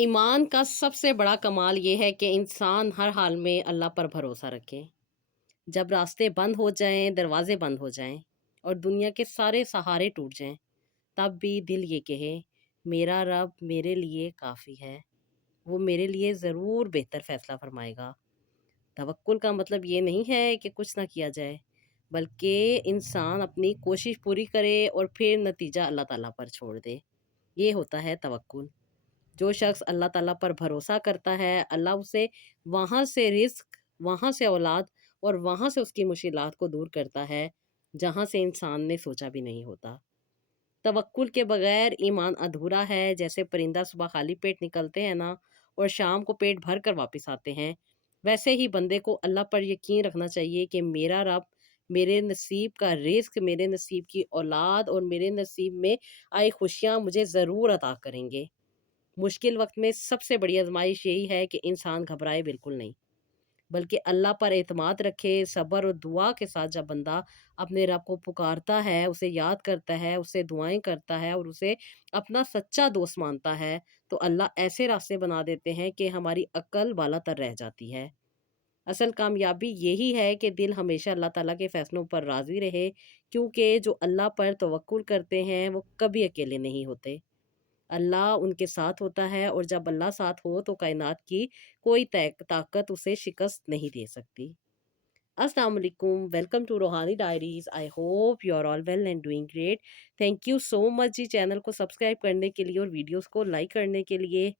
ईमान का सबसे बड़ा कमाल ये है कि इंसान हर हाल में अल्लाह पर भरोसा रखे। जब रास्ते बंद हो जाएं, दरवाजे बंद हो जाएं और दुनिया के सारे सहारे टूट जाएं, तब भी दिल ये कहे, मेरा रब मेरे लिए काफ़ी है। वो मेरे लिए ज़रूर बेहतर फ़ैसला फरमाएगा। तवक्कुल का मतलब ये नहीं है कि कुछ ना किया जाए, बल्कि इंसान अपनी कोशिश पूरी करे और फिर नतीजा अल्लाह ताला पर छोड़ दे। ये होता है तवक्कुल। जो शख्स अल्लाह ताला पर भरोसा करता है, अल्लाह उसे वहाँ से रिज़्क, वहाँ से औलाद और वहाँ से उसकी मुश्किलात को दूर करता है, जहाँ से इंसान ने सोचा भी नहीं होता। तवक्कुल के बगैर ईमान अधूरा है। जैसे परिंदा सुबह खाली पेट निकलते हैं ना और शाम को पेट भर कर वापस आते हैं, वैसे ही बंदे को अल्लाह पर यकीन रखना चाहिए कि मेरा रब मेरे नसीब का रिज़्क, मेरे नसीब की औलाद और मेरे नसीब में आई खुशियाँ मुझे ज़रूर अता करेंगे। मुश्किल वक़्त में सबसे बड़ी आज़माइश यही है कि इंसान घबराए बिल्कुल नहीं, बल्कि अल्लाह पर एतमाद रखे। सब्र और दुआ के साथ जब बंदा अपने रब को पुकारता है, उसे याद करता है, उससे दुआएँ करता है और उसे अपना सच्चा दोस्त मानता है, तो अल्लाह ऐसे रास्ते बना देते हैं कि हमारी अक्ल बालातर रह जाती है। असल कामयाबी यही है कि दिल हमेशा अल्लाह ताला के फ़ैसलों पर राज़ी रहे, क्योंकि जो अल्लाह पर तवक्कुल करते हैं, वो कभी अकेले नहीं होते। अल्लाह उनके साथ होता है और जब अल्लाह साथ हो तो कायनात की कोई ताकत उसे शिकस्त नहीं दे सकती। अस्सलाम वालेकुम, welcome to Roohani diaries. I hope you are all well and doing great. Thank you so much जी चैनल को सब्सक्राइब करने के लिए और वीडियोस को लाइक करने के लिए।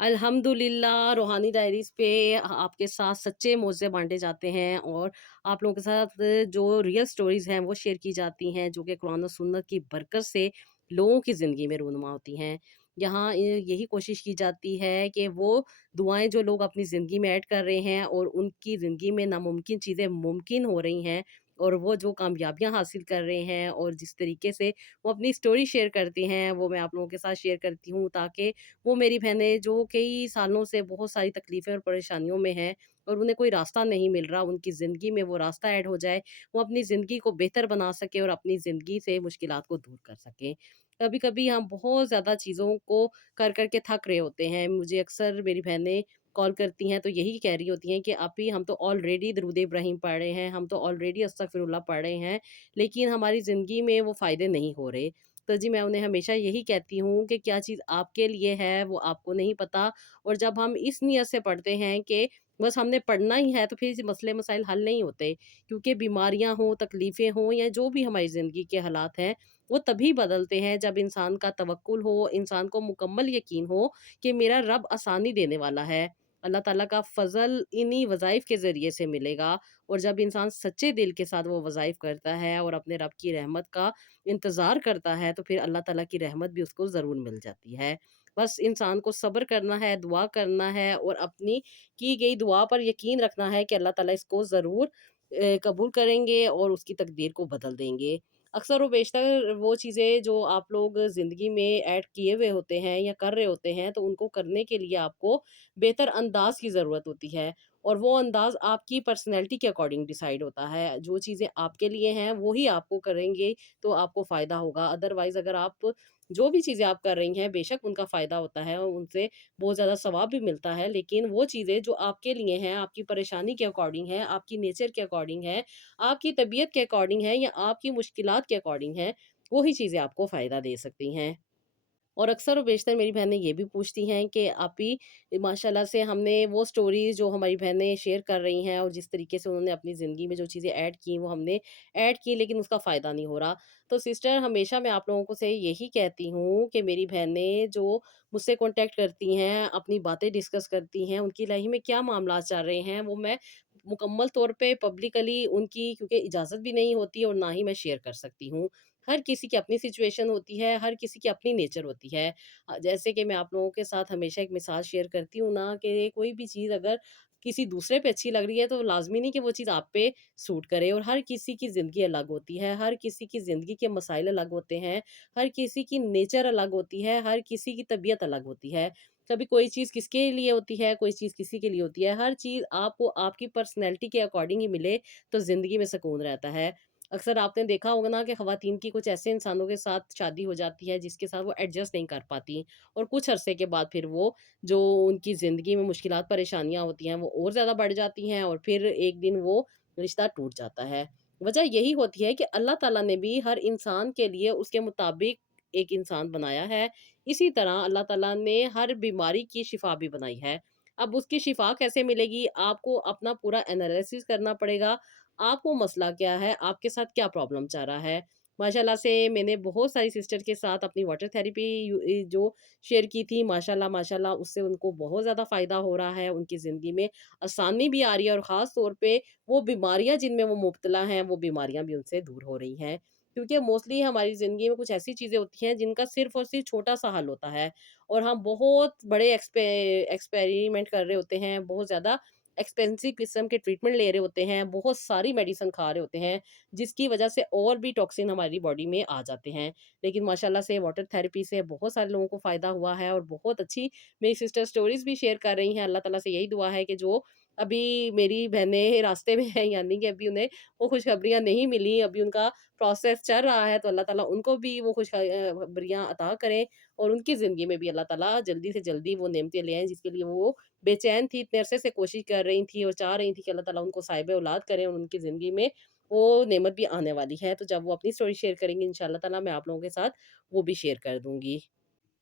अल्हम्दुलिल्लाह रूहानी डायरीज पे आपके साथ सच्चे मौज़े बांटे जाते हैं और आप लोगों के साथ जो रियल स्टोरीज हैं वो शेयर की जाती हैं, जो कि कुरान और सुन्नत की बरकत से लोगों की ज़िंदगी में रूनुमा होती हैं। यहाँ यही कोशिश की जाती है कि वो दुआएं जो लोग अपनी ज़िंदगी में ऐड कर रहे हैं और उनकी ज़िंदगी में नामुमकिन चीज़ें मुमकिन हो रही हैं, और वो जो कामयाबियाँ हासिल कर रहे हैं और जिस तरीके से वो अपनी स्टोरी शेयर करते हैं, वो मैं आप लोगों के साथ शेयर करती हूँ, ताकि वो मेरी बहनें जो कई सालों से बहुत सारी तकलीफ़ें और परेशानियों में हैं और उन्हें कोई रास्ता नहीं मिल रहा, उनकी ज़िंदगी में वो रास्ता ऐड हो जाए, वो अपनी ज़िंदगी को बेहतर बना सकें और अपनी ज़िंदगी से मुश्किलात को दूर कर सकें। कभी-कभी हम बहुत ज़्यादा चीज़ों को कर के थक रहे होते हैं। मुझे अक्सर मेरी बहनें कॉल करती हैं तो यही कह रही होती हैं कि आपी हम तो ऑलरेडी दरूद इब्राहिम पढ़ रहे हैं, हम तो ऑलरेडी अस्तगफिरुल्लाह पढ़ रहे हैं, लेकिन हमारी ज़िंदगी में वो फ़ायदे नहीं हो रहे। तो जी मैं उन्हें हमेशा यही कहती हूँ कि क्या चीज़ आपके लिए है वो आपको नहीं पता, और जब हम इस नियत से पढ़ते हैं कि बस हमने पढ़ना ही है, तो फिर मसले मसाइल हल नहीं होते, क्योंकि बीमारियां हों, तकलीफ़ें हों या जो भी हमारी ज़िंदगी के हालात हैं, वो तभी बदलते हैं जब इंसान का तवक्कुल हो, इंसान को मुकम्मल यकीन हो कि मेरा रब आसानी देने वाला है। अल्लाह ताला का फ़ज़ल इन्हीं वज़ाइफ के ज़रिए से मिलेगा, और जब इंसान सच्चे दिल के साथ वो वज़ाइफ करता है और अपने रब की रहमत का इंतज़ार करता है, तो फिर अल्लाह ताला की रहमत भी उसको ज़रूर मिल जाती है। बस इंसान को सब्र करना है, दुआ करना है और अपनी की गई दुआ पर यकीन रखना है कि अल्लाह ताला इसको ज़रूर कबूल करेंगे और उसकी तकदीर को बदल देंगे। अक्सर व बेशतर वो चीज़ें जो आप लोग ज़िंदगी में ऐड किए हुए होते हैं या कर रहे होते हैं, तो उनको करने के लिए आपको बेहतर अंदाज़ की ज़रूरत होती है, और वो अंदाज़ आपकी पर्सनैलिटी के अकॉर्डिंग डिसाइड होता है। जो चीज़ें आपके लिए हैं, वो ही आपको करेंगे तो आपको फ़ायदा होगा। अदरवाइज़ अगर आप जो भी चीज़ें आप कर रही हैं, बेशक उनका फ़ायदा होता है और उनसे बहुत ज़्यादा सवाब भी मिलता है, लेकिन वो चीज़ें जो आपके लिए हैं, आपकी परेशानी के अकॉर्डिंग है, आपकी नेचर के अकॉर्डिंग है, आपकी तबीयत के अकॉर्डिंग है या आपकी मुश्किलात के अकॉर्डिंग है, वो ही चीज़ें आपको फ़ायदा दे सकती हैं। और अक्सर और बेशतर मेरी बहनें ये भी पूछती हैं कि आपी माशाल्लाह से हमने वो स्टोरीज़ जो हमारी बहनें शेयर कर रही हैं और जिस तरीके से उन्होंने अपनी ज़िंदगी में जो चीज़ें ऐड की वो हमने ऐड की, लेकिन उसका फ़ायदा नहीं हो रहा। तो सिस्टर, हमेशा मैं आप लोगों को से यही कहती हूँ कि मेरी बहनें जो मुझसे कॉन्टैक्ट करती हैं, अपनी बातें डिस्कस करती हैं, उनकी लाइफ़ में क्या मामला चल रहे हैं, वो मैं मुकम्मल तौर पे पब्लिकली उनकी क्योंकि इजाज़त भी नहीं होती और ना ही मैं शेयर कर सकती हूँ। हर किसी की अपनी सिचुएशन होती है, हर किसी की अपनी नेचर होती है। जैसे कि मैं आप लोगों के साथ हमेशा एक मिसाल शेयर करती हूँ ना कि कोई भी चीज़ अगर किसी दूसरे पे अच्छी लग रही है, तो लाज़मी नहीं कि वो चीज़ आप पे सूट करे, और हर किसी की ज़िंदगी अलग होती है, हर किसी की ज़िंदगी के मसाइल अलग होते हैं, हर किसी की नेचर अलग होती है, हर किसी की तबीयत अलग होती है। कभी कोई चीज़ किसके लिए होती है, कोई चीज़ किसी के लिए होती है। हर चीज़ आपको आपकी पर्सनैलिटी के अकॉर्डिंग ही मिले, तो ज़िंदगी में सुकून रहता है। अक्सर आपने देखा होगा ना कि ख़वातीन की कुछ ऐसे इंसानों के साथ शादी हो जाती है जिसके साथ वो एडजस्ट नहीं कर पाती, और कुछ अरसे के बाद फिर वो जो उनकी ज़िंदगी में मुश्किलात परेशानियाँ होती हैं वो और ज़्यादा बढ़ जाती हैं, और फिर एक दिन वो रिश्ता टूट जाता है। वजह यही होती है कि अल्लाह ताला ने भी हर इंसान के लिए उसके मुताबिक एक इंसान बनाया है। इसी तरह अल्लाह ताला ने हर बीमारी की शिफ़ा भी बनाई है। अब उसकी शिफ़ा कैसे मिलेगी? आपको अपना पूरा एनालिसिस करना पड़ेगा। आपको मसला क्या है? आपके साथ क्या प्रॉब्लम चल रहा है? माशाल्लाह से मैंने बहुत सारी सिस्टर के साथ अपनी वाटर थेरेपी जो शेयर की थी, माशाल्लाह माशाल्लाह उससे उनको बहुत ज़्यादा फ़ायदा हो रहा है। उनकी ज़िंदगी में आसानी भी आ रही है, और ख़ास तौर पे वो बीमारियाँ जिनमें वो मुब्तला हैं, वो बीमारियाँ भी उनसे दूर हो रही हैं। क्योंकि मोस्टली हमारी ज़िंदगी में कुछ ऐसी चीज़ें होती हैं जिनका सिर्फ़ और सिर्फ़ छोटा-सा हल होता है, और हम बहुत बड़े एक्सपेरिमेंट कर रहे होते हैं, बहुत ज़्यादा एक्सपेंसिव किस्म के ट्रीटमेंट ले रहे होते हैं, बहुत सारी मेडिसिन खा रहे होते हैं, जिसकी वजह से और भी टॉक्सिन हमारी बॉडी में आ जाते हैं। लेकिन माशाल्लाह से वाटर थेरेपी से बहुत सारे लोगों को फ़ायदा हुआ है, और बहुत अच्छी मेरी सिस्टर स्टोरीज़ भी शेयर कर रही हैं। अल्लाह ताला से यही दुआ है कि जो अभी मेरी बहनें रास्ते में हैं, यानी कि अभी उन्हें वो खुशखबरियाँ नहीं मिली, अभी उनका प्रोसेस चल रहा है, तो अल्लाह ताला उनको भी वो बरियाँ अता करें, और उनकी ज़िंदगी में भी अल्लाह ताला जल्दी से जल्दी वो नेमतें ले आएँ जिसके लिए वो बेचैन थी, इतने अरसे से कोशिश कर रही थी और चाह रही थी कि अल्लाह ताला उनको साहिब औलाद करें, और उनकी ज़िंदगी में वो नेमत भी आने वाली है। तो जब वो अपनी स्टोरी शेयर करेंगी इंशाअल्लाह ताला, मैं आप लोगों के साथ वो भी शेयर कर दूँगी।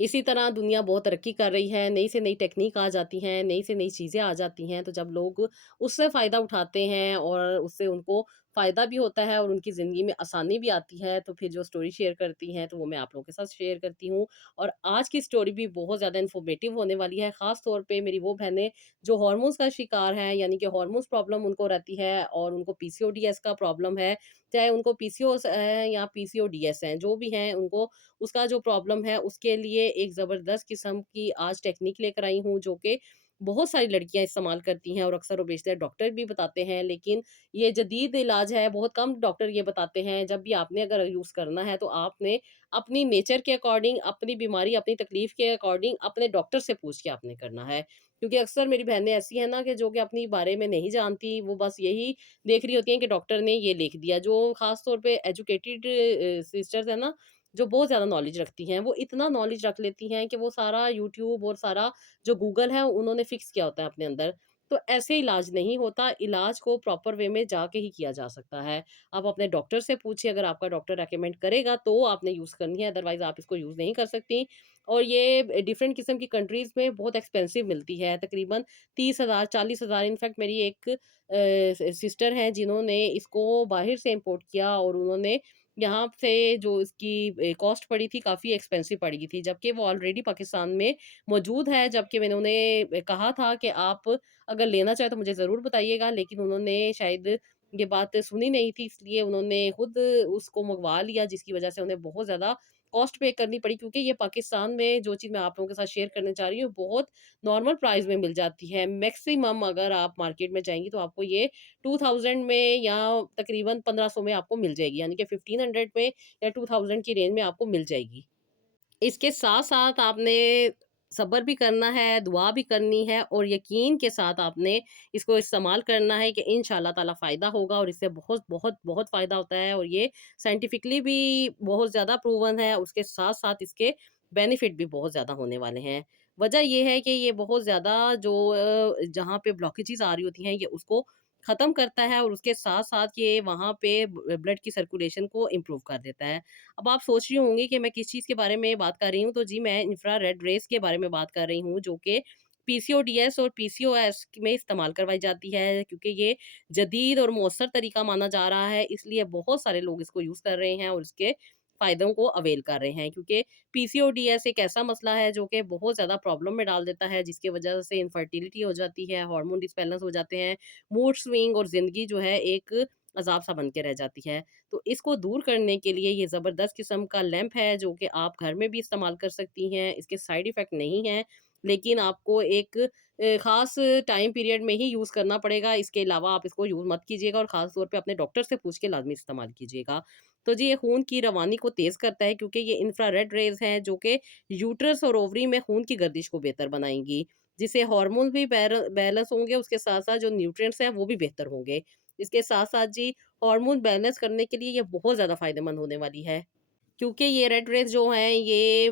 इसी तरह दुनिया बहुत तरक्की कर रही है, नई से नई टेक्नीक आ जाती हैं, नई से नई चीज़ें आ जाती हैं, तो जब लोग उससे फ़ायदा उठाते हैं और उससे उनको फ़ायदा भी होता है और उनकी ज़िंदगी में आसानी भी आती है, तो फिर जो स्टोरी शेयर करती हैं, तो वो मैं आप लोगों के साथ शेयर करती हूँ। और आज की स्टोरी भी बहुत ज़्यादा इन्फॉर्मेटिव होने वाली है, ख़ास तौर पे मेरी वो बहनें जो हॉर्मोन्स का शिकार हैं, यानी कि हॉर्मोन्स प्रॉब्लम उनको रहती है, और उनको पीसीओडीएस का प्रॉब्लम है, चाहे उनको पीसीओएस है या पीसीओडीएस है, जो भी हैं उनको उसका जो प्रॉब्लम है उसके लिए एक ज़बरदस्त किस्म की आज टेक्निक लेकर आई हूँ, जो कि बहुत सारी लड़कियाँ इस्तेमाल करती हैं, और अक्सर और बेशतर डॉक्टर भी बताते हैं, लेकिन ये जदीद इलाज है, बहुत कम डॉक्टर ये बताते हैं। जब भी आपने अगर यूज़ करना है तो आपने अपनी नेचर के अकॉर्डिंग, अपनी बीमारी, अपनी तकलीफ़ के अकॉर्डिंग अपने डॉक्टर से पूछ के आपने करना है। क्योंकि अक्सर मेरी बहनें ऐसी हैं ना कि जो कि अपनी बारे में नहीं जानती, वो बस यही देख रही होती हैं कि डॉक्टर ने ये लिख दिया। जो ख़ास तौर पे एजुकेटेड सिस्टर्स हैं ना, जो बहुत ज़्यादा नॉलेज रखती हैं, वो इतना नॉलेज रख लेती हैं कि वो सारा यूट्यूब और सारा जो गूगल है उन्होंने फिक्स किया होता है अपने अंदर। तो ऐसे इलाज नहीं होता, इलाज को प्रॉपर वे में जाके ही किया जा सकता है। आप अपने डॉक्टर से पूछिए, अगर आपका डॉक्टर रिकमेंड करेगा तो आपने यूज़ करनी है, अदरवाइज़ आप इसको यूज़ नहीं कर सकती। और ये डिफरेंट किस्म की कंट्रीज़ में बहुत एक्सपेंसिव मिलती है, तकरीबन 30,000 40,000। इनफैक्ट मेरी एक सिस्टर हैं जिन्होंने इसको बाहर से इम्पोर्ट किया, और उन्होंने यहाँ से जो इसकी कॉस्ट पड़ी थी काफ़ी एक्सपेंसिव पड़ी थी, जबकि वो ऑलरेडी पाकिस्तान में मौजूद है। जबकि मैंने उन्हें कहा था कि आप अगर लेना चाहें तो मुझे ज़रूर बताइएगा, लेकिन उन्होंने शायद ये बात सुनी नहीं थी, इसलिए उन्होंने खुद उसको मँगवा लिया, जिसकी वज़ह से उन्हें बहुत ज़्यादा कॉस्ट पे करनी पड़ी, क्योंकि ये पाकिस्तान में जो चीज़ मैं आप लोगों के साथ शेयर करने जा रही हूँ, बहुत नॉर्मल प्राइस में मिल जाती है। मैक्सिमम अगर आप मार्केट में जाएँगी तो आपको ये 2000 में या तकरीबन 1500 में आपको मिल जाएगी, यानी कि 1500 में या 2000 की रेंज में आपको मिल जाएगी। इसके साथ-साथ आपने सब्र भी करना है, दुआ भी करनी है, और यकीन के साथ आपने इसको इस्तेमाल करना है कि इंशाअल्लाह ताला फ़ायदा होगा, और इससे बहुत, बहुत, बहुत फ़ायदा होता है, और ये साइंटिफिकली भी बहुत ज़्यादा प्रूवन है। उसके साथ-साथ इसके बेनिफिट भी बहुत ज़्यादा होने वाले हैं। वजह ये है कि ये बहुत ज़्यादा जो जहाँ पे ब्लॉकेजेज़ आ रही होती हैं, ये उसको ख़त्म करता है, और उसके साथ-साथ ये वहाँ पे ब्लड की सर्कुलेशन को इम्प्रूव कर देता है। अब आप सोच रही होंगी कि मैं किस चीज़ के बारे में बात कर रही हूँ, तो जी मैं इंफ्रारेड रेज़ के बारे में बात कर रही हूँ, जो कि पीसीओडीएस और पीसीओएस में इस्तेमाल करवाई जाती है, क्योंकि ये जदीद और मौसर तरीका माना जा रहा है, इसलिए बहुत सारे लोग इसको यूज़ कर रहे हैं और इसके फ़ायदों को अवेल कर रहे हैं। क्योंकि पीसीओडीएस एक ऐसा मसला है जो कि बहुत ज़्यादा प्रॉब्लम में डाल देता है, जिसकी वजह से इनफर्टिलिटी हो जाती है, हार्मोन डिसबैलेंस हो जाते हैं, मूड स्विंग, और ज़िंदगी जो है एक अज़ाब सा बन के रह जाती है। तो इसको दूर करने के लिए ये ज़बरदस्त किस्म का लैंप है, जो कि आप घर में भी इस्तेमाल कर सकती हैं। इसके साइड इफ़ेक्ट नहीं हैं, लेकिन आपको एक ख़ास टाइम पीरियड में ही यूज़ करना पड़ेगा। इसके अलावा आप इसको यूज़ मत कीजिएगा, और ख़ास तौर पे अपने डॉक्टर से पूछ के लाज़मी इस्तेमाल कीजिएगा। तो जी ये खून की रवानी को तेज़ करता है, क्योंकि ये इंफ्रारेड रेज़ हैं जो कि यूट्रस और ओवरी में खून की गर्दिश को बेहतर बनाएँगी, जिससे हार्मोन भी बैलेंस होंगे, उसके साथ-साथ जो न्यूट्रिएंट्स हैं वो भी बेहतर होंगे। इसके साथ-साथ जी हार्मोन बैलेंस करने के लिए ये बहुत ज़्यादा फ़ायदेमंद होने वाली है। क्योंकि ये रेड रेस जो हैं ये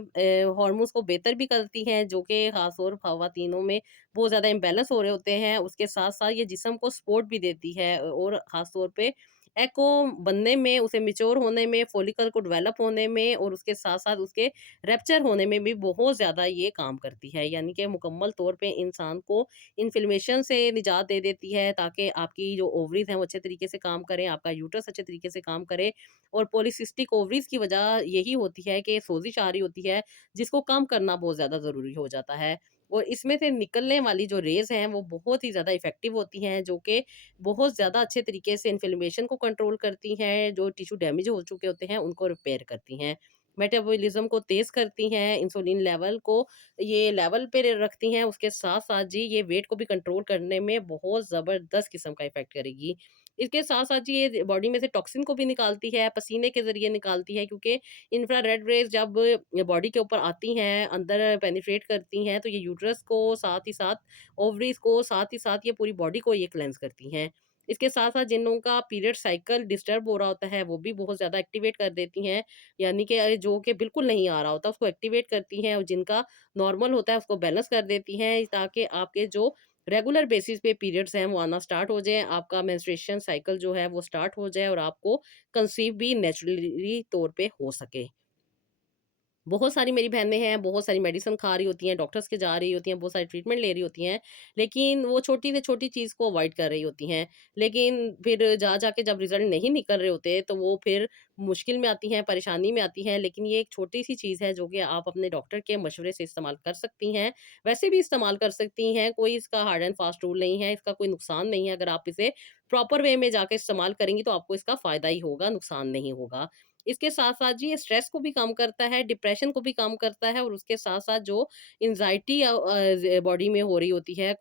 हॉर्मोन्स को बेहतर भी करती हैं, जो कि ख़ासतौर ख़वातीनों में बहुत ज़्यादा इम्बैलेंस हो रहे होते हैं। उसके साथ-साथ ये जिस्म को सपोर्ट भी देती है और ख़ास तौर पे एग को बनने में, उसे मैच्योर होने में, फॉलिकल को डेवलप होने में और उसके साथ-साथ उसके रप्चर होने में भी बहुत ज़्यादा ये काम करती है। यानी कि मुकम्मल तौर पे इंसान को इन्फ्लेमेशन से निजात दे देती है, ताकि आपकी जो ओवरीज़ हैं वो अच्छे तरीके से काम करें, आपका यूट्रस अच्छे तरीके से काम करे। और पॉलीसिस्टिक ओवरीज़ की वजह यही होती है कि सोज़िश आ रही होती है, जिसको कम करना बहुत ज़्यादा ज़रूरी हो जाता है। और इसमें से निकलने वाली जो रेज़ हैं, वो बहुत ही ज़्यादा इफ़ेक्टिव होती हैं, जो कि बहुत ज़्यादा अच्छे तरीके से इन्फ्लेमेशन को कंट्रोल करती हैं, जो टिश्यू डैमेज हो चुके होते हैं, उनको रिपेयर करती हैं। मेटाबॉलिज़्म को तेज़ करती हैं, इंसुलिन लेवल को ये लेवल पे रखती हैं, उसके साथ-साथ जी ये वेट को भी कंट्रोल करने में बहुत ज़बरदस्त किस्म का इफ़ेक्ट करेगी। इसके साथ-साथ जी ये बॉडी में से टॉक्सिन को भी निकालती है, पसीने के ज़रिए निकालती है, क्योंकि इंफ्रारेड रेज़ जब बॉडी के ऊपर आती हैं, अंदर पेनिट्रेट करती हैं, तो ये यूट्रस को साथ ही साथ ओवरीज़ को, साथ ही साथ ये पूरी बॉडी को ये क्लेंज़ करती हैं। इसके साथ-साथ जिन लोगों का पीरियड साइकिल डिस्टर्ब हो रहा होता है, वो भी बहुत ज़्यादा एक्टिवेट कर देती हैं। यानी कि जो कि बिल्कुल नहीं आ रहा होता, उसको एक्टिवेट करती हैं और जिनका नॉर्मल होता है, उसको बैलेंस कर देती हैं, ताकि आपके जो रेगुलर बेसिस पे पीरियड्स हैं वो आना स्टार्ट हो जाएँ, आपका मेंस्ट्रुएशन साइकिल जो है वो स्टार्ट हो जाए और आपको कंसीव भी नेचुरली तौर पे हो सके। बहुत सारी मेरी बहनें हैं, बहुत सारी मेडिसिन खा रही होती हैं, डॉक्टर्स के जा रही होती हैं, बहुत सारी ट्रीटमेंट ले रही होती हैं, लेकिन वो छोटी से छोटी चीज़ को अवॉइड कर रही होती हैं। लेकिन फिर जा के जब रिज़ल्ट नहीं निकल रहे होते, तो वो फिर मुश्किल में आती हैं, परेशानी में आती हैं। लेकिन ये एक छोटी-सी चीज़ है, जो कि आप अपने डॉक्टर के मशवरे से इस्तेमाल कर सकती हैं। वैसे भी इस्तेमाल कर सकती हैं, कोई इसका हार्ड एंड फास्ट रूल नहीं है, इसका कोई नुकसान नहीं है। अगर आप इसे प्रॉपर वे में जाके इस्तेमाल करेंगी, तो आपको इसका फ़ायदा ही होगा, नुकसान नहीं होगा। इसके साथ-साथ जी ये स्ट्रेस को भी कम करता है, डिप्रेशन को भी कम करता है और उसके साथ-साथ जो एंग्ज़ायटी बॉडी में हो रही होती है,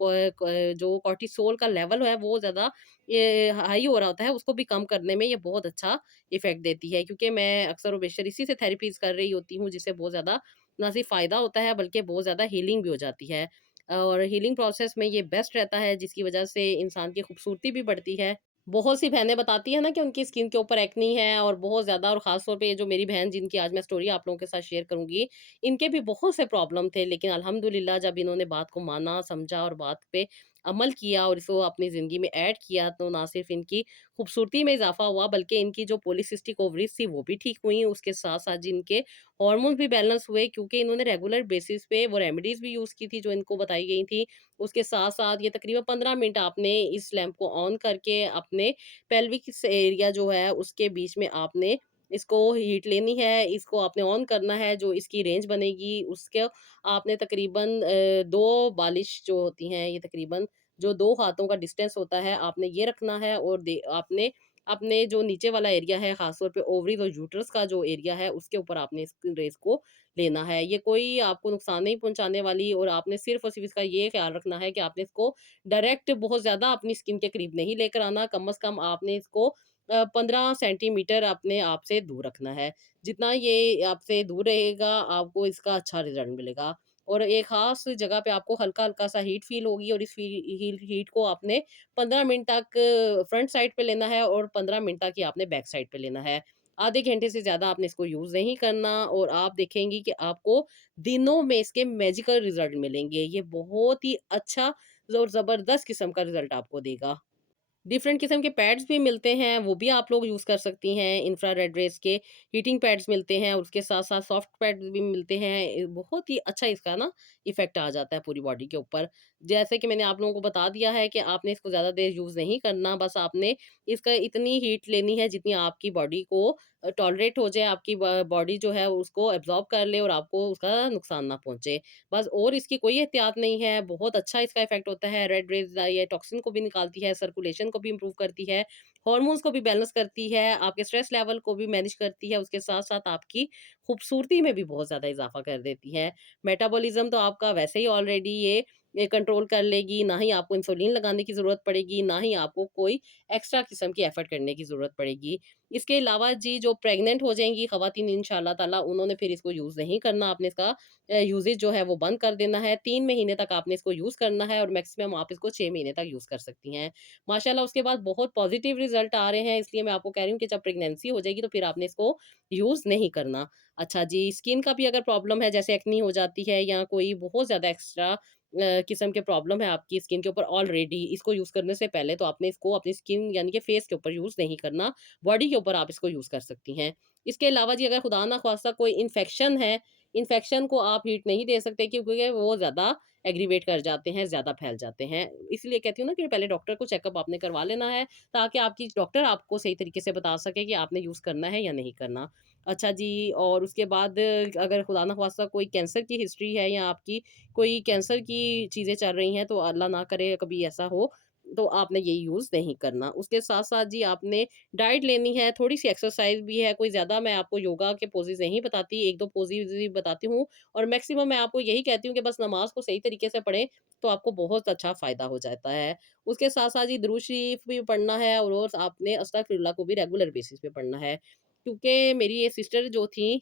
जो कॉर्टिसोल का लेवल है वो ज़्यादा ये हाई हो रहा होता है, उसको भी कम करने में ये बहुत अच्छा इफ़ेक्ट देती है। क्योंकि मैं अक्सर और बेशतर इसी से थेरेपीज़ कर रही होती हूँ, जिससे बहुत ज़्यादा ना सिर्फ फ़ायदा होता है, बल्कि बहुत ज़्यादा हीलिंग भी हो जाती है। और हीलिंग प्रोसेस में ये बेस्ट रहता है, जिसकी वजह से इंसान की खूबसूरती भी बढ़ती है। बहुत सी बहनें बताती हैं ना कि उनकी स्किन के ऊपर एक्नी है और बहुत ज़्यादा, और ख़ास तौर पे ये जो मेरी बहन जिनकी आज मैं स्टोरी आप लोगों के साथ शेयर करूँगी, इनके भी बहुत से प्रॉब्लम थे, लेकिन अल्हम्दुलिल्लाह जब इन्होंने बात को माना, समझा और बात पे अमल किया और इसको अपनी ज़िंदगी में ऐड किया, तो ना सिर्फ़ इनकी खूबसूरती में इज़ाफ़ा हुआ, बल्कि इनकी जो पॉलीसिस्टिक ओवरीज़ थी वो भी ठीक हुई। उसके साथ-साथ जिनके हॉर्मोन्स भी बैलेंस हुए, क्योंकि इन्होंने रेगुलर बेसिस पे वो रेमेडीज़ भी यूज़ की थी जो इनको बताई गई थी। उसके साथ-साथ ये तकरीबन 15 मिनट आपने इस लैंप को ऑन करके अपने पेल्विक एरिया जो है उसके बीच में आपने इसको हीट लेनी है, इसको आपने ऑन करना है, जो इसकी रेंज बनेगी उसके आपने तकरीबन 2 बालिश जो होती हैं, ये तकरीबन जो 2 हाथों का डिस्टेंस होता है, आपने ये रखना है और आपने अपने जो नीचे वाला एरिया है, ख़ास तौर पे ओवरीज़ और यूट्रस का जो एरिया है, उसके ऊपर आपने इस रेज़ को लेना है। ये कोई आपको नुकसान नहीं पहुँचाने वाली, और आपने सिर्फ़ और सिर्फ़ इसका ये ख़्याल रखना है कि आपने इसको डायरेक्ट बहुत ज़्यादा अपनी स्किन के करीब नहीं लेकर आना, कम से कम आपने इसको 15 सेंटीमीटर अपने आप से दूर रखना है। जितना ये आपसे दूर रहेगा, आपको इसका अच्छा रिज़ल्ट मिलेगा। और एक ख़ास जगह पे आपको हल्का-हल्का सा हीट फ़ील होगी, और इस हीट को आपने 15 मिनट तक फ्रंट साइड पे लेना है और 15 मिनट तक ही आपने बैक साइड पे लेना है। आधे घंटे से ज़्यादा आपने इसको यूज़ नहीं करना, और आप देखेंगी कि आपको दिनों में इसके मैजिकल रिज़ल्ट मिलेंगे। ये बहुत ही अच्छा और ज़बरदस्त किस्म का रिज़ल्ट आपको देगा। डिफरेंट किस्म के पैड्स भी मिलते हैं, वो भी आप लोग यूज़ कर सकती हैं। इंफ्रारेड रेज़ के हीटिंग पैड्स मिलते हैं और उसके साथ-साथ सॉफ्ट पैड्स भी मिलते हैं। बहुत ही अच्छा इसका ना इफ़ेक्ट आ जाता है पूरी बॉडी के ऊपर। जैसे कि मैंने आप लोगों को बता दिया है कि आपने इसको ज़्यादा देर यूज़ नहीं करना, बस आपने इसका इतनी हीट लेनी है जितनी आपकी बॉडी को टॉलरेट हो जाए, आपकी बॉडी जो है उसको एब्ज़ॉर्ब कर ले और आपको उसका नुकसान ना पहुँचे। बस, और इसकी कोई एहतियात नहीं है, बहुत अच्छा इसका इफ़ेक्ट होता है। रेड रेज़ ये टॉक्सिन को भी निकालती है, सर्कुलेशन को भी इम्प्रूव करती है, हॉर्मोन्स को भी बैलेंस करती है, आपके स्ट्रेस लेवल को भी मैनेज करती है, उसके साथ-साथ आपकी खूबसूरती में भी बहुत ज़्यादा इज़ाफ़ा कर देती है। मेटाबॉलिज़्म तो आपका वैसे ही ऑलरेडी ये कंट्रोल कर लेगी, ना ही आपको इंसुलिन लगाने की ज़रूरत पड़ेगी, ना ही आपको कोई एक्स्ट्रा किस्म की एफ़र्ट करने की ज़रूरत पड़ेगी। इसके अलावा जी जो प्रेग्नेंट हो जाएँगी ख़वातीन इंशाअल्लाह ताला उन्होंने फिर इसको यूज़ नहीं करना, आपने इसका यूज़ेज जो है वो बंद कर देना है। 3 महीने तक आपने इसको यूज़ करना है और मैक्सिमम आप इसको 6 महीने तक यूज़ कर सकती हैं। माशाअल्लाह उसके बाद बहुत पॉज़िटिव रिज़ल्ट आ रहे हैं, इसलिए मैं आपको कह रही हूँ कि जब प्रेगनेंसी हो जाएगी तो फिर आपने इसको यूज़ नहीं करना। अच्छा जी, स्किन का भी अगर प्रॉब्लम है जैसे एक्ने हो जाती है या कोई बहुत ज़्यादा एक्स्ट्रा किस्म के प्रॉब्लम है आपकी स्किन के ऊपर ऑलरेडी, इसको यूज़ करने से पहले तो आपने इसको अपनी स्किन यानी कि फेस के ऊपर यूज़ नहीं करना, बॉडी के ऊपर आप इसको यूज़ कर सकती हैं। इसके अलावा जी अगर खुदा ना ख़वास्ता कोई इन्फेक्शन है, इन्फेक्शन को आप हीट नहीं दे सकते क्योंकि वो ज़्यादा एग्रीवेट कर जाते हैं, ज़्यादा फैल जाते हैं। इसलिए कहती हूँ ना कि पहले डॉक्टर को चेकअप आपने करवा लेना है, ताकि आपकी डॉक्टर आपको सही तरीके से बता सके कि आपने यूज़ करना है या नहीं करना। अच्छा जी, और उसके बाद अगर खुदा ना ख़वास्ता कोई कैंसर की हिस्ट्री है या आपकी कोई कैंसर की चीज़ें चल रही हैं, तो अल्लाह ना करे कभी ऐसा हो, तो आपने ये यूज़ नहीं करना। उसके साथ-साथ जी आपने डाइट लेनी है, थोड़ी-सी एक्सरसाइज़ भी है, कोई ज़्यादा मैं आपको योगा के पोज़ेज़ नहीं बताती, 1-2 पोज़ेज़ ही बताती हूँ और मैक्सिमम मैं आपको यही कहती हूँ कि बस नमाज़ को सही तरीके से पढ़ें, तो आपको बहुत अच्छा फ़ायदा हो जाता है। उसके साथ-साथ जी दुरूद शरीफ भी पढ़ना है और आपने अस्तगफिरुल्लाह को भी रेगुलर बेसिस पे पढ़ना है। क्योंकि मेरी ये सिस्टर जो थी,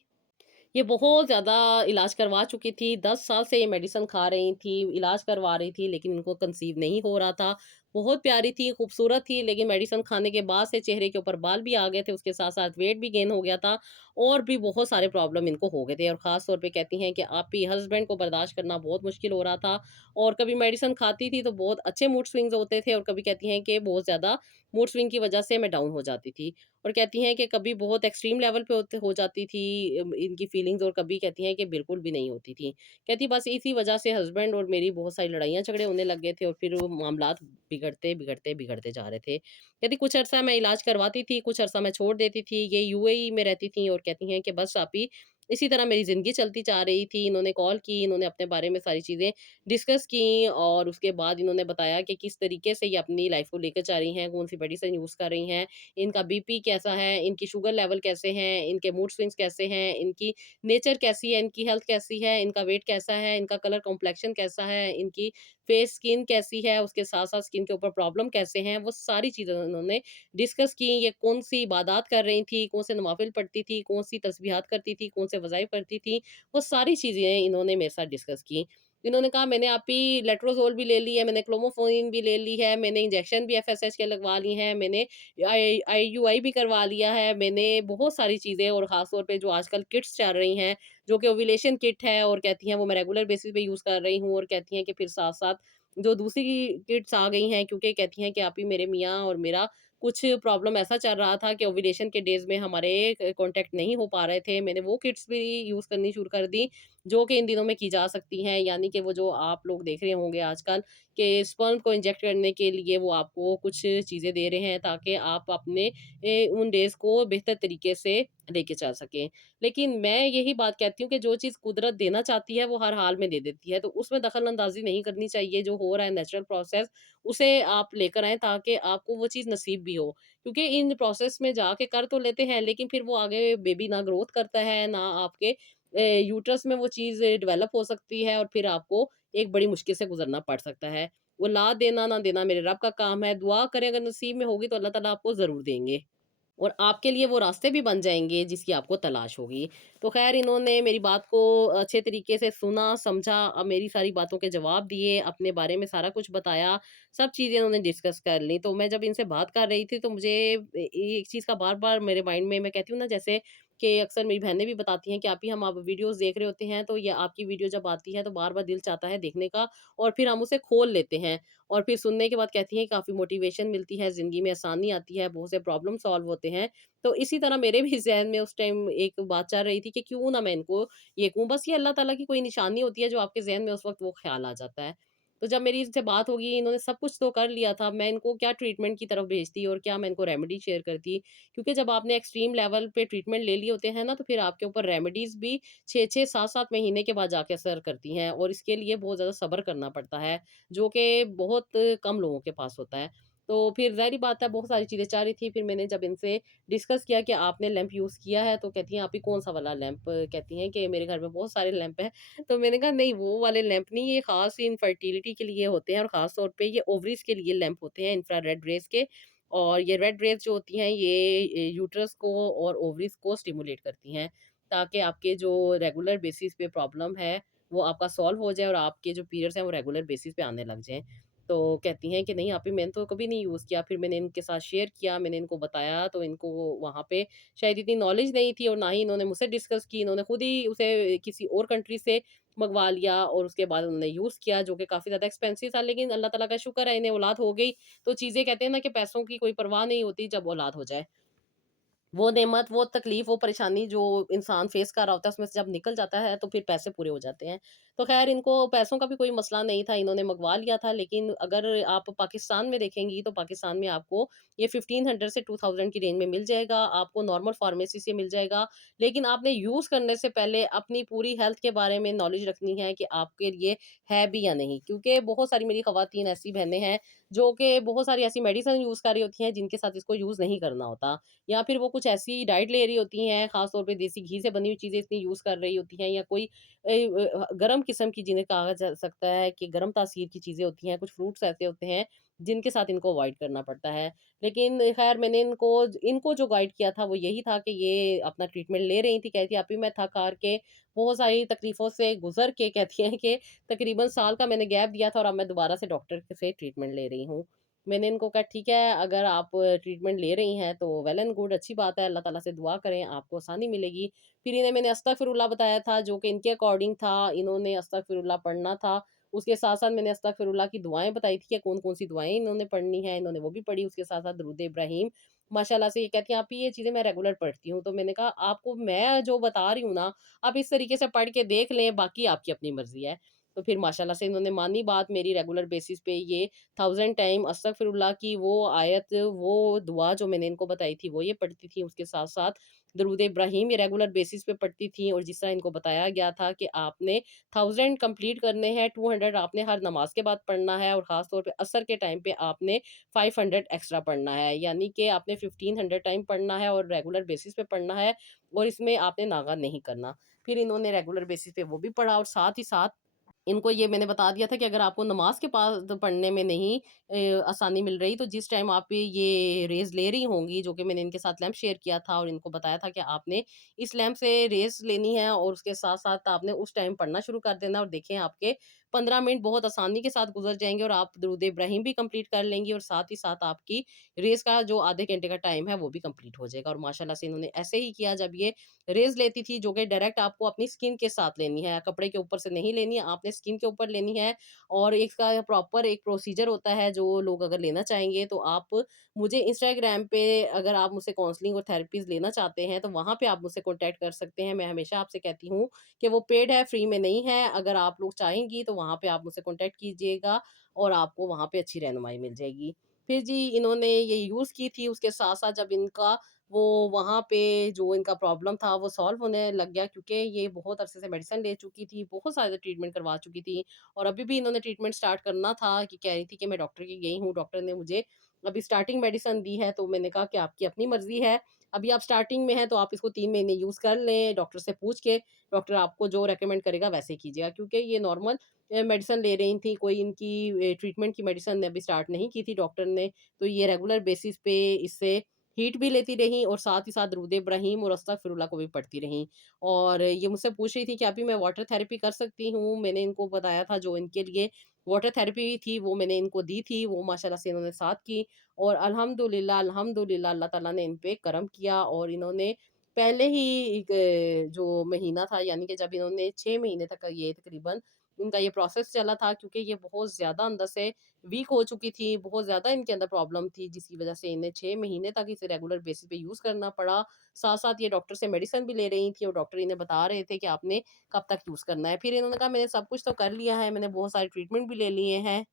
ये बहुत ज़्यादा इलाज करवा चुकी थी, 10 साल से ये मेडिसिन खा रही थी, इलाज करवा रही थी, लेकिन इनको कंसीव नहीं हो रहा था। बहुत प्यारी थी, खूबसूरत थी, लेकिन मेडिसिन खाने के बाद से चेहरे के ऊपर बाल भी आ गए थे, उसके साथ-साथ वेट भी गेन हो गया था और भी बहुत सारे प्रॉब्लम इनको हो गए थे और ख़ास तौर पे कहती हैं कि आपकी हस्बैंड को बर्दाश्त करना बहुत मुश्किल हो रहा था और कभी मेडिसिन खाती थी, तो बहुत अच्छे मूड स्विंग्स होते थे और कभी कहती हैं कि बहुत ज़्यादा मूड स्विंग की वज़ह से मैं डाउन हो जाती थी। और कहती हैं कि कभी बहुत एक्सट्रीम लेवल पे हो जाती थी इनकी फीलिंग्स और कभी कहती हैं कि बिल्कुल भी नहीं होती थी। कहती बस इसी वजह से हस्बैंड और मेरी बहुत सारी लड़ाइयाँ झगड़े होने लग गए थे और फिर वो मामलात बिगड़ते जा रहे थे। कहती कुछ अरसा मैं इलाज करवाती थी, कुछ अरसा मैं छोड़ देती थी। ये यूएई में रहती थी और कहती हैं कि बस आपी इसी तरह मेरी ज़िंदगी चलती जा रही थी। इन्होंने कॉल की, इन्होंने अपने बारे में सारी चीज़ें डिस्कस की और उसके बाद इन्होंने बताया कि किस तरीके से ये अपनी लाइफ़ को लेकर जा रही हैं, कौन-सी मेडिसिन यूज़ कर रही हैं, इनका बीपी कैसा है, इनकी शुगर लेवल कैसे हैं, इनके मूड स्विंग्स कैसे हैं, इनकी नेचर कैसी है, इनकी हेल्थ कैसी है, इनका वेट कैसा है, इनका कलर कॉम्प्लेक्शन कैसा है, इनकी फेस स्किन कैसी है, उसके साथ-साथ स्किन के ऊपर प्रॉब्लम कैसे हैं, वो सारी चीज़ें उन्होंने डिस्कस की। ये कौन-सी इबादत कर रही थी, कौन से नवाफ़िल पढ़ती थी, कौन-सी तस्बीहात करती थी, कौन से वज़ाइफ करती थी, वो सारी चीज़ें इन्होंने मेरे साथ डिस्कस की। इन्होंने कहा मैंने आपी लेट्रोज़ोल भी ले ली है, मैंने क्लोमिफ़ेनिन भी ले ली है, मैंने इंजेक्शन भी एफएसएच के लगवा ली हैं, मैंने आईयूआई भी करवा लिया है, मैंने बहुत सारी चीज़ें और ख़ास तौर पे जो आजकल किट्स चल रही हैं, जो कि ओव्यूलेशन किट है और कहती हैं वो मैं रेगुलर बेसिस पे यूज़ कर रही हूँ और कहती हैं कि फिर साथ-साथ जो दूसरी किट्स आ गई हैं क्योंकि कहती हैं कि आप ही मेरे मियाँ और मेरा कुछ प्रॉब्लम ऐसा चल रहा था कि ओव्यूलेशन के डेज़ में हमारे कॉन्टैक्ट नहीं हो पा रहे थे। मैंने वो किट्स भी यूज़ करनी शुरू कर दी, जो कि इन दिनों में की जा सकती हैं, यानी कि वो जो आप लोग देख रहे होंगे आजकल कि स्पर्म को इंजेक्ट करने के लिए वो आपको कुछ चीज़ें दे रहे हैं ताकि आप अपने उन डेज़ को बेहतर तरीके से लेके चल सकें। लेकिन मैं यही बात कहती हूँ कि जो चीज़ कुदरत देना चाहती है वो हर हाल में दे देती है, तो उसमें दखल-अंदाज़ी नहीं करनी चाहिए, जो हो रहा है नेचुरल प्रोसेस उसे आप लेकर आएँ ताकि आपको वो चीज़ नसीब भी हो। क्योंकि इन प्रोसेस में जाके कर तो लेते हैं लेकिन फिर वो आगे बेबी ना ग्रोथ करता है, ना आपके यूट्रस में वो चीज़ डेवलप हो सकती है और फिर आपको एक बड़ी मुश्किल से गुज़रना पड़ सकता है। वो ला देना ना देना मेरे रब का काम है, दुआ करें अगर नसीब में होगी तो अल्लाह ताला आपको ज़रूर देंगे। और आपके लिए वो रास्ते भी बन जाएँगे जिसकी आपको तलाश होगी। तो ख़ैर इन्होंने मेरी बात को अच्छे तरीके से सुना, समझा, मेरी सारी बातों के जवाब दिए, अपने बारे में सारा कुछ बताया, सब चीज़ें उन्होंने डिस्कस कर ली। तो मैं जब इनसे बात कर रही थी तो मुझे एक चीज़ का बार-बार मेरे माइंड में मैं कहती हूँ ना जैसे कि अक्सर मेरी बहनें भी बताती हैं कि आप ही हम आप वीडियोज़ देख रहे होते हैं तो ये आपकी वीडियो जब आती है तो बार-बार दिल चाहता है देखने का और फिर हम उसे खोल लेते हैं। और फिर सुनने के बाद कहती हैं काफ़ी मोटिवेशन मिलती है, ज़िंदगी में आसानी आती है, बहुत से प्रॉब्लम सॉल्व होते हैं। तो इसी तरह मेरे भी ज़हन में उस टाइम एक बात चल रही थी कि क्यों ना मैं इनको ये कहूँ, बस ये अल्लाह ताला की कोई निशानी होती है जो आपके ज़हन में उस वक़्त वो ख़्याल आ जाता है। तो जब मेरी इनसे बात होगी, इन्होंने सब कुछ तो कर लिया था, मैं इनको क्या ट्रीटमेंट की तरफ भेजती और क्या मैं इनको रेमेडी शेयर करती। क्योंकि जब आपने एक्सट्रीम लेवल पे ट्रीटमेंट ले लिए होते हैं ना, तो फिर आपके ऊपर रेमेडीज़ भी 6-6, 7-7 महीने के बाद जाके असर करती हैं और इसके लिए बहुत ज़्यादा सब्र करना पड़ता है, जो कि बहुत कम लोगों के पास होता है। तो फिर ज़ाहिर-सी बात है बहुत सारी चीज़ें चाह रही थी, फिर मैंने जब इनसे डिस्कस किया कि आपने लैंप यूज़ किया है? तो कहती हैं, "आप ही कौन-सा वाला लैंप?" कहती हैं कि मेरे घर में बहुत सारे लैंप हैं। तो मैंने कहा नहीं वो वाले लैंप नहीं, ये ख़ास इनफर्टिलिटी के लिए होते हैं और ख़ास तौर पे ये ओवरीज़ के लिए लैंप होते हैं इंफ्रारेड रेज़ के। और ये रेड रेज़ जो होती हैं ये यूट्रस को और ओवरीज़ को स्टिमुलेट करती हैं, ताकि आपके जो रेगुलर बेसिस पे प्रॉब्लम है, वो आपका सॉल्व हो जाए और आपके जो पीरियड्स हैं वो रेगुलर बेसिस पे आने लग जाएँ। तो कहती हैं कि नहीं आपी मैंने तो कभी नहीं यूज़ किया। फिर मैंने इनके साथ शेयर किया, मैंने इनको बताया तो इनको वहाँ पे शायद इतनी नॉलेज नहीं थी और ना ही इन्होंने मुझसे डिस्कस की। इन्होंने खुद ही उसे किसी और कंट्री से मँगवा लिया और उसके बाद उन्होंने यूज़ किया जो कि काफ़ी ज़्यादा एक्सपेंसिव था, लेकिन अल्लाह ताला का शुक्र है इन्हें औलाद हो गई। तो चीज़ें कहते हैं ना कि पैसों की कोई परवाह नहीं होती जब औलाद हो जाए। वो नेमत, वो तकलीफ़, वो परेशानी जो इंसान फ़ेस कर रहा होता है, उसमें से जब निकल जाता है, तो फिर पैसे पूरे हो जाते हैं। तो ख़ैर इनको पैसों का भी कोई मसला नहीं था, इन्होंने मँगवा लिया था, लेकिन अगर आप पाकिस्तान में देखेंगी, तो पाकिस्तान में आपको ये 1500 से 2000 की रेंज में मिल जाएगा, आपको नॉर्मल फ़ार्मेसी से मिल जाएगा। लेकिन आपने यूज़ करने से पहले अपनी पूरी हेल्थ के बारे में नॉलेज रखनी है कि आपके लिए है भी या नहीं। क्योंकि बहुत सारी मेरी ख़वातीन ऐसी बहनें हैं, जो कि बहुत सारी ऐसी मेडिसिन यूज़ कर रही होती हैं, जिनके साथ इसको यूज़ नहीं करना होता। या फिर वो कुछ ऐसी डाइट ले रही होती हैं, ख़ास तौर पे देसी घी से बनी हुई चीज़ें इतनी यूज़ कर रही होती हैं या कोई गरम किस्म की जिन्हें कहा जा सकता है कि गरम तासीर की चीज़ें होती हैं, कुछ फ्रूट्स ऐसे होते हैं, जिनके साथ इनको अवॉइड करना पड़ता है। लेकिन ख़ैर मैंने इनको इनको जो गाइड किया था वो यही था कि ये अपना ट्रीटमेंट ले रही थी, कहती अभी मैं थक-हार के बहुत सारी तकलीफ़ों से गुज़र के कहती हैं कि तकरीबन साल का मैंने गैप दिया था और अब मैं दोबारा से डॉक्टर से ट्रीटमेंट ले रही हूँ। मैंने इनको कहा ठीक है अगर आप ट्रीटमेंट ले रही हैं तो वेल एंड गुड अच्छी बात है, अल्लाह ताला से दुआ करें आपको आसानी मिलेगी। फिर इन्हें मैंने अस्तगफिरुल्लाह बताया था जो कि इनके अकॉर्डिंग था, इन्होंने अस्तगफिरुल्लाह पढ़ना था। उसके साथ-साथ मैंने अस्तगफिरुल्लाह की दुआएँ बताई थी कि कौन-कौन सी दुआएँ इन्होंने पढ़नी है, इन्होंने वो भी पढ़ी। उसके साथ-साथ दुरूद इब्राहीम माशाल्लाह से ये कहती हैं आपी ये चीज़ें मैं रेगुलर पढ़ती हूँ। तो मैंने कहा आपको मैं जो बता रही हूँ ना, आप इस तरीके से पढ़ के देख लें, बाकी आपकी अपनी मर्ज़ी है। तो फिर माशाल्लाह से इन्होंने मानी बात मेरी रेगुलर बेसिस पे ये 1000 टाइम अस्तगफिरुल्लाह की वो आयत, वो दुआ जो मैंने इनको बताई थी, वो ये पढ़ती थी। उसके साथ-साथ दरूद इब्राहीम ये रेगुलर बेसिस पे पढ़ती थी और जिस तरह इनको बताया गया था कि आपने 1000 कंप्लीट करने हैं, 200 आपने हर नमाज़ के बाद पढ़ना है और ख़ास तौर पे असर के टाइम पे आपने 500 एक्स्ट्रा पढ़ना है। यानी कि आपने 1500 टाइम पढ़ना है और रेगुलर बेसिस पे पढ़ना है और इसमें आपने नागा नहीं करना। फिर इन्होंने रेगुलर बेसिस पे वो भी पढ़ा और साथ ही साथ इनको ये मैंने बता दिया था कि अगर आपको नमाज़ के पास पढ़ने में नहीं आसानी मिल रही, तो जिस टाइम आप ये रेज़ ले रही होंगी, जो कि मैंने इनके साथ लैंप शेयर किया था और इनको बताया था कि आपने इस लैंप से रेज़ लेनी है और उसके साथ-साथ आपने उस टाइम पढ़ना शुरू कर देना और देखें आपके 15 मिनट बहुत आसानी के साथ गुज़र जाएँगे और आप दुरूद इब्राहीम भी कंप्लीट कर लेंगी और साथ ही साथ आपकी रेज़ का जो आधे घंटे का टाइम है, वो भी कंप्लीट हो जाएगा और माशाल्लाह से इन्होंने ऐसे ही किया जब ये रेज़ लेती थी, जो कि डायरेक्ट आपको अपनी स्किन के साथ लेनी है, कपड़े के ऊपर से नहीं लेनी है, आपने स्किन के ऊपर लेनी है और इसका प्रॉपर एक प्रोसीजर होता है, जो लोग अगर लेना चाहेंगे, तो आप मुझे इंस्टाग्राम पे अगर आप मुझसे काउंसलिंग और थेरेपीज़ लेना चाहते हैं, तो वहाँ पे आप मुझसे कॉन्टैक्ट कर सकते हैं। मैं हमेशा आपसे कहती हूँ कि वो पेड है, फ्री में नहीं है। अगर आप लोग चाहेंगी, तो वहाँ पे आप मुझसे कॉन्टैक्ट कीजिएगा और आपको वहाँ पे अच्छी रहनुमाई मिल जाएगी। फिर जी, इन्होंने ये यूज़ की थी, उसके साथ-साथ जब इनका वो वहाँ पे जो इनका प्रॉब्लम था वो सॉल्व होने लग गया क्योंकि ये बहुत अरसे से मेडिसिन ले चुकी थी, बहुत सारे ट्रीटमेंट करवा चुकी थी और अभी भी इन्होंने ट्रीटमेंट स्टार्ट करना था कि कह रही थी कि मैं डॉक्टर की गई हूँ, डॉक्टर ने मुझे अभी स्टार्टिंग मेडिसिन दी है, तो मैंने कहा कि आपकी अपनी मर्ज़ी है, अभी आप स्टार्टिंग में हैं तो आप इसको 3 महीने यूज़ कर लें, डॉक्टर से पूछ के, डॉक्टर आपको जो रिकमेंड करेगा वैसे कीजिएगा क्योंकि ये नॉर्मल मेडिसिन ले रही थी, कोई इनकी ट्रीटमेंट की मेडिसिन अभी स्टार्ट नहीं की थी डॉक्टर ने, तो ये रेगुलर बेसिस पे इससे हीट भी लेती रहीं और साथ ही साथ दुरूद इब्राहीम और अस्तगफिरुल्लाह को भी पढ़ती रहीं। और ये मुझसे पूछ रही थी कि अभी मैं वाटर थेरेपी कर सकती हूँ? मैंने इनको बताया था जो इनके लिए वाटर थेरेपी थी वो मैंने इनको दी थी, वो माशाल्लाह से इन्होंने साथ की और अल्हम्दुलिल्लाह, अल्हम्दुलिल्लाह अल्लाह ताला ने इन पे करम किया और इन्होंने पहले ही एक जो महीना था यानी कि जब इन्होंने 6 महीने तक ये तकरीबन इनका ये प्रोसेस चला था क्योंकि ये बहुत ज़्यादा अंदर से वीक हो चुकी थी, बहुत ज़्यादा इनके अंदर प्रॉब्लम थी जिसकी वज़ह से इन्हें 6 महीने तक इसे रेगुलर बेसिस पे यूज़ करना पड़ा। साथ-साथ ये डॉक्टर से मेडिसिन भी ले रही थी और डॉक्टर इन्हें बता रहे थे कि आपने कब तक यूज़ करना है। फिर इन्होंने कहा मैंने सब कुछ तो कर लिया है, मैंने बहुत सारे ट्रीटमेंट भी ले लिए हैं,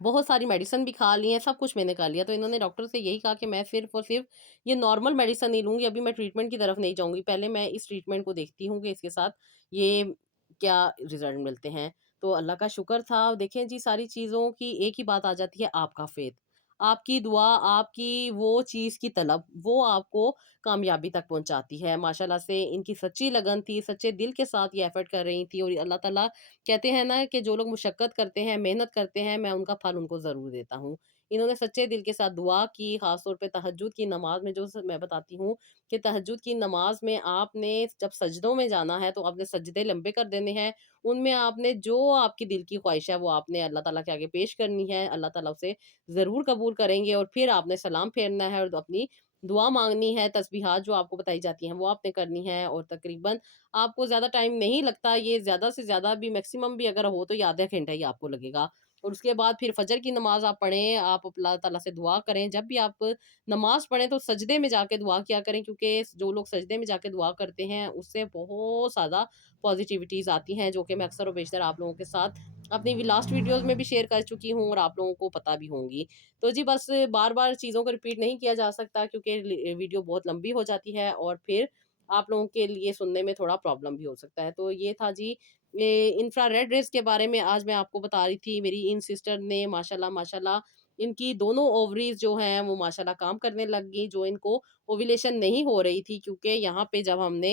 बहुत सारी मेडिसिन भी खा ली है, सब कुछ मैंने कर लिया। तो इन्होंने डॉक्टर से यही कहा कि मैं सिर्फ़ और सिर्फ़ ये नॉर्मल मेडिसिन नहीं लूँगी, अभी मैं ट्रीटमेंट की तरफ नहीं जाऊँगी। पहले मैं इस ट्रीटमेंट को देखती हूँ कि इसके साथ ये क्या रिज़ल्ट मिलते हैं। तो अल्लाह का शुक्र था। देखें जी सारी चीज़ों की एक ही बात आ जाती है आपका फ़ेथ। आपकी दुआ, आपकी वो चीज़ की तलब, वो आपको कामयाबी तक पहुँचाती है। माशाल्लाह से इनकी सच्ची लगन थी, सच्चे दिल के साथ ये एफ़र्ट कर रही थी और अल्लाह ताला कहते हैं ना कि जो लोग मुशक्कत करते हैं, मेहनत करते हैं, मैं उनका फल उनको ज़रूर देता हूँ। इन्होंने सच्चे दिल के साथ दुआ की, ख़ास तौर पे तहज्जुद की नमाज़ में जो मैं बताती हूँ कि तहज्जुद की नमाज़ में आपने जब सजदों में जाना है, तो आपने सजदे लंबे कर देने हैं। उनमें आपने जो आपकी दिल की ख़्वाहिश है, वो आपने अल्लाह ताला के आगे पेश करनी है। अल्लाह ताला उसे ज़रूर कबूल करेंगे और फिर आपने सलाम फेरना है और अपनी दुआ माँगनी है, तस्बीहात जो आपको बताई जाती हैं, वो आपने करनी है और तकरीबन आपको ज़्यादा टाइम नहीं लगता, ये ज़्यादा से ज़्यादा भी मैक्सिमम भी अगर हो तो ये आधा घंटा ही आपको लगेगा। और उसके बाद फिर फजर की नमाज़ आप पढ़ें, आप अल्लाह ताला से दुआ करें। जब भी आप नमाज़ पढ़ें तो सजदे में जाके दुआ किया करें क्योंकि जो लोग सजदे में जाके दुआ करते हैं, उससे बहुत ज़्यादा पॉज़िटिविटीज़ आती हैं, जो कि मैं अक्सर और बेशतर आप लोगों के साथ अपनी लास्ट वीडियोज़ में भी शेयर कर चुकी हूँ और आप लोगों को पता भी होंगी। तो जी बस बार-बार चीज़ों को रिपीट नहीं किया जा सकता क्योंकि वीडियो बहुत लंबी हो जाती है और फिर आप लोगों के लिए सुनने में थोड़ा प्रॉब्लम भी हो सकता है। तो ये था जी इंफ्रारेड रेज़ के बारे में आज मैं आपको बता रही थी। मेरी इन सिस्टर ने माशाल्लाह माशाल्लाह इनकी दोनों ओवरीज़ जो हैं वो माशाल्लाह काम करने लग गई, जो इनको ओव्यूलेशन नहीं हो रही थी क्योंकि यहाँ पे जब हमने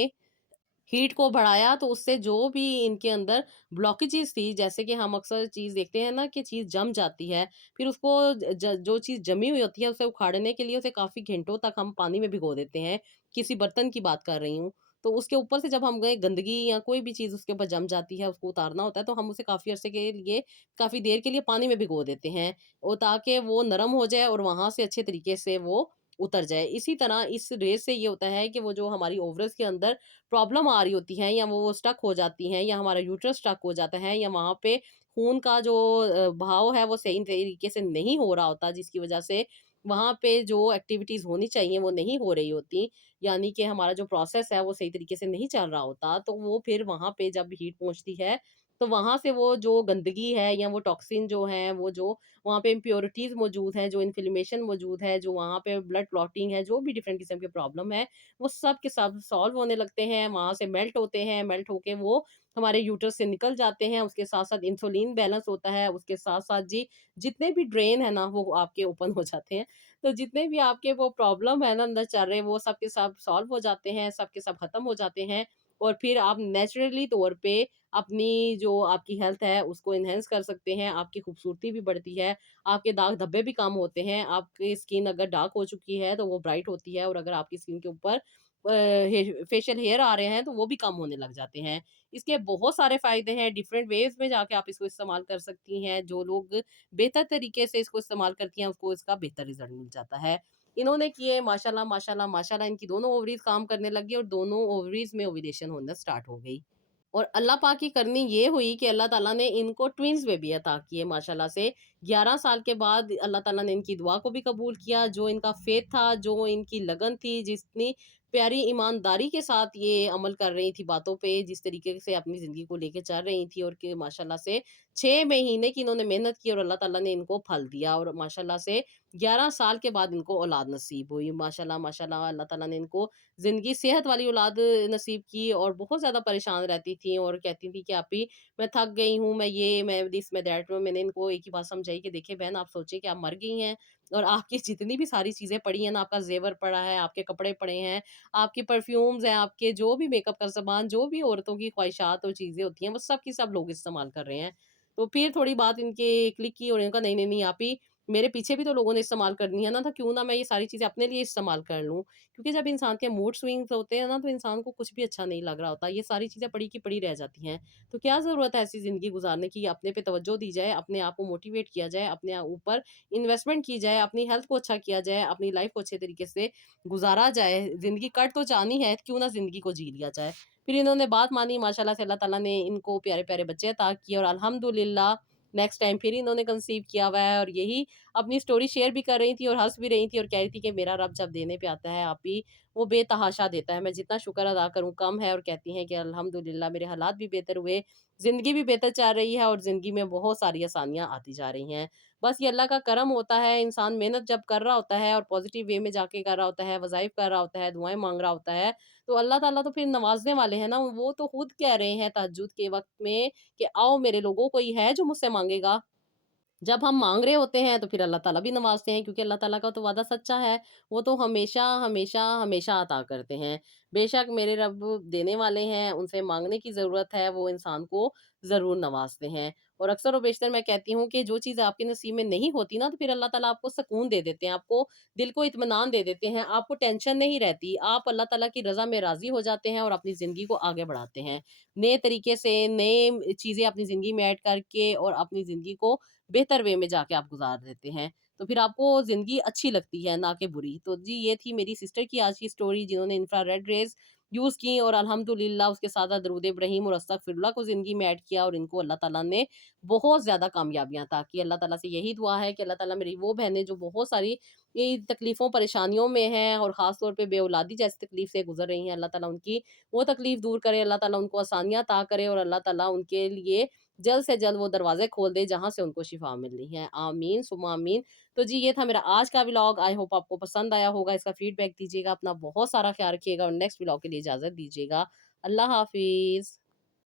हीट को बढ़ाया तो उससे जो भी इनके अंदर ब्लॉकेजेस थी, जैसे कि हम अक्सर चीज़ देखते हैं ना कि चीज़ जम जाती है, फिर उसको जो चीज़ जमी हुई होती है उसे उखाड़ने के लिए उसे काफ़ी घंटों तक हम पानी में भिगो देते हैं। किसी बर्तन की बात कर रही हूँ। तो उसके ऊपर से जब हम गए गंदगी या कोई भी चीज़ उसके ऊपर जम जाती है, उसको उतारना होता है तो हम उसे काफ़ी अरसे के लिए काफ़ी देर के लिए पानी में भिगो देते हैं और ताकि वो नरम हो जाए और वहाँ से अच्छे तरीके से वो उतर जाए। इसी तरह इस रेज़ से ये होता है कि वो जो हमारी ओवरल्स के अंदर प्रॉब्लम आ रही होती है या वो स्टक हो जाती हैं या हमारा यूट्रस स्टक हो जाता है या वहाँ पे खून का जो बहाव है वो सही तरीके से नहीं हो रहा होता जिसकी वजह से वहाँ पे जो एक्टिविटीज़ होनी चाहिए वो नहीं हो रही होती, यानी कि हमारा जो प्रोसेस है वो सही तरीके से नहीं चल रहा होता, तो वो फिर वहाँ पे जब हीट पहुँचती है, तो वहाँ से वो जो गंदगी है या वो टॉक्सिन जो है, वो जो वहाँ पे इम्प्योरिटीज़ मौजूद हैं, जो इन्फ्लेमेशन मौजूद है, जो वहाँ पे ब्लड क्लॉटिंग है, जो भी डिफरेंट किस्म की प्रॉब्लम है, वो सब के सब सॉल्व होने लगते हैं, वहाँ से मेल्ट होते हैं, मेल्ट होके वो हमारे यूट्रस से निकल जाते हैं, उसके साथ-साथ इंसुलिन बैलेंस होता है, उसके साथ-साथ जी जितने भी ड्रेन है ना, वो आपके ओपन हो जाते हैं। तो जितने भी आपके वो प्रॉब्लम है ना अंदर चल रहे, वो सब के सब सॉल्व हो जाते हैं, सब के सब खत्म हो जाते हैं और फिर आप नेचुरली तौर पे अपनी जो आपकी हेल्थ है, उसको एनहांस कर सकते हैं, आपकी खूबसूरती भी बढ़ती है, आपके दाग-धब्बे भी कम होते हैं, आपकी स्किन अगर डार्क हो चुकी है, तो वो ब्राइट होती है और अगर आपकी स्किन के ऊपर फेशियल हेयर आ रहे हैं, तो वो भी कम होने लग जाते हैं। इसके बहुत सारे फ़ायदे हैं, डिफरेंट वेज़ में जाके आप इसको इस्तेमाल कर सकती हैं। जो लोग बेहतर तरीके से इसको इस्तेमाल करती हैं, उसको इसका बेहतर रिज़ल्ट मिल जाता है। इन्होंने किए माशाल्लाह, माशाल्लाह, माशाल्लाह इनकी दोनों ओवरीज़ काम करने लग गई और दोनों ओवरीज़ में ओव्यूलेशन होना स्टार्ट हो गई। और अल्लाह पाक की करनी ये हुई कि अल्लाह ताला ने इनको ट्विन्स बेबी अता किए माशाल्लाह से। 11 साल के बाद अल्लाह ताला ने इनकी दुआ को भी कबूल किया। जो इनका फ़ेथ था, जो इनकी लगन थी, जितनी प्यारी ईमानदारी के साथ ये अमल कर रही थी बातों पे, जिस तरीके से अपनी ज़िंदगी को लेके चल रही थी और कि माशाल्लाह से 6 महीने की इन्होंने मेहनत की और अल्लाह ताला ने इनको फल दिया और माशाल्लाह से 11 साल के बाद इनको औलाद नसीब हुई। माशाल्लाह, माशाल्लाह अल्लाह ताला ने इनको ज़िंदगी सेहत वाली औलाद नसीब की और बहुत ज़्यादा परेशान रहती थी और कहती थी कि "आपी मैं थक गई हूँ, मैं ये, मैं दिस, मैं दैट" मैंने इनको एक ही बात समझाई कि देखिए बहन आप सोचिए कि आप मर गई हैं और आपकी जितनी भी सारी चीज़ें पड़ी हैं ना, आपका ज़ेवर पड़ा है, आपके कपड़े पड़े हैं, आपके परफ्यूम्स हैं, आपके जो भी मेकअप का सामान, जो भी औरतों की ख्वाहिशात और चीज़ें होती हैं, वो सब की सब लोग इस्तेमाल कर रहे हैं। तो फिर थोड़ी बात इनके क्लिक की और इन्होंने कहा नहीं, नहीं, नहीं आपी मेरे पीछे भी तो लोगों ने इस्तेमाल करनी है ना, तो क्यों ना मैं ये सारी चीज़ें अपने लिए इस्तेमाल कर लूँ। क्योंकि जब इंसान के मूड स्विंग्स होते हैं ना, तो इंसान को कुछ भी अच्छा नहीं लग रहा होता। ये सारी चीज़ें पड़ी की पड़ी रह जाती हैं। तो क्या ज़रूरत है ऐसी ज़िंदगी गुज़ारने की? अपने पे तवज्जो दी जाए, अपने आप को मोटिवेट किया जाए, अपने ऊपर इन्वेस्टमेंट की जाए, अपनी हेल्थ को अच्छा किया जाए, अपनी लाइफ़ को अच्छे तरीके से गुज़ारा जाए। ज़िंदगी कट तो जानी है, क्यों ना ज़िंदगी को जी लिया जाए। फिर इन्होंने बात मानी माशाल्लाह से अल्लाह ताला ने इनको प्यारे-प्यारे बच्चे अता किए और अल्हम्दुलिल्लाह नेक्स्ट टाइम फिर इन्होंने कंसीव किया हुआ है और यही अपनी स्टोरी शेयर भी कर रही थी और हँस भी रही थी और कह रही थी कि मेरा रब जब देने पे आता है आप ही वो बेतहाशा देता है। मैं जितना शुक्र अदा करूँ कम है और कहती हैं कि अल्हम्दुलिल्लाह मेरे हालात भी बेहतर हुए, ज़िंदगी भी बेहतर चल रही है और ज़िंदगी में बहुत सारी आसानियाँ आती जा रही हैं। बस ये अल्लाह का करम होता है, इंसान मेहनत जब कर रहा होता है और पॉज़िटिव वे में जाके कर रहा होता है, वज़ाइफ कर रहा होता है, दुआएँ माँग रहा होता है, तो अल्लाह ताला तो फिर नवाज़ने वाले हैं ना। वो तो खुद कह रहे हैं तहज्जुद के वक़्त में कि आओ मेरे लोगों कोई है जो मुझसे माँगेगा? जब हम माँग रहे होते हैं तो फिर अल्लाह ताला भी नवाज़ते हैं, क्योंकि अल्लाह ताला का तो वादा सच्चा है। वो तो हमेशा, हमेशा, हमेशा अता करते हैं। बेशक मेरे रब देने वाले हैं, उनसे माँगने की ज़रूरत है, वो इंसान को ज़रूर नवाज़ते हैं। और अक्सर और बेशतर मैं कहती हूँ कि जो चीज़ आपके नसीब में नहीं होती ना, तो फिर अल्लाह ताला आपको सुकून दे देते हैं, आपको दिल को इत्मीनान दे देते हैं, आपको टेंशन नहीं रहती। आप अल्लाह ताला की रज़ा में राज़ी हो जाते हैं और अपनी ज़िंदगी को आगे बढ़ाते हैं। नए तरीके से, नए चीज़ें अपनी ज़िंदगी में ऐड करके और अपनी ज़िंदगी को बेहतर वे में जाके आप गुज़ार देते हैं। तो फिर आपको ज़िंदगी अच्छी लगती है, ना कि बुरी। तो जी, ये थी मेरी सिस्टर की आज की स्टोरी, जिन्होंने इंफ्रारेड रेज़ यूज़ की और अल्हम्दुलिल्लाह उसके साथ-साथ दरूद इब्राहीम और अस्तगफिरुल्लाह को ज़िंदगी में ऐड किया और इनको अल्लाह ताला ने बहुत ज़्यादा कामयाबियाँ अता की। अल्लाह ताला से यही दुआ है कि अल्लाह ताला मेरी वो बहनें जो बहुत सारी तकलीफ़ों, परेशानियों में हैं और ख़ास तौर पे बेऔलादी जैसी तकलीफ़ से गुज़र रही हैं, अल्लाह ताला उनकी वो तकलीफ़ दूर करे, अल्लाह ताला उनको आसानियाँ अता करे और अल्लाह ताला उनके लिए जल्द से जल्द वो दरवाज़े खोल दे जहाँ से उनको शिफ़ा मिल रही है। आमीन सुम्मा आमीन। तो जी, ये था मेरा आज का व्लॉग। आई होप आपको पसंद आया होगा। इसका फ़ीडबैक दीजिएगा। अपना बहुत सारा ख़्याल रखिएगा और नेक्स्ट व्लॉग के लिए इजाज़त दीजिएगा। अल्लाह हाफ़िज़।